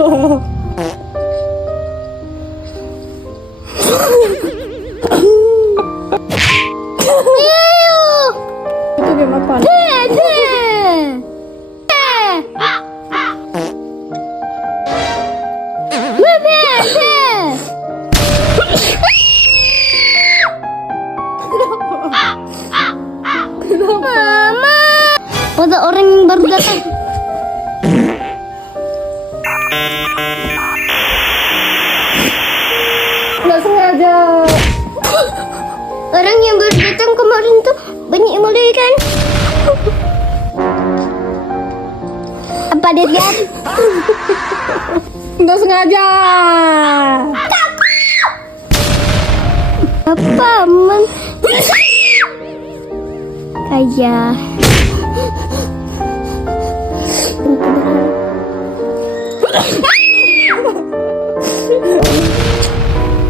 Itu dia makan. Mama, ada orang yang baru datang. Nggak sengaja. Orang yang baru datang kemarin tuh banyak yang mulai kan? Apa dia lihat? Nggak sengaja. Apa kayak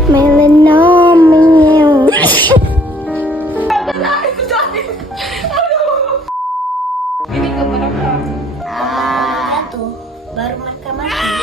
melanom. Ini gambar apa? Tuh baru mereka mati.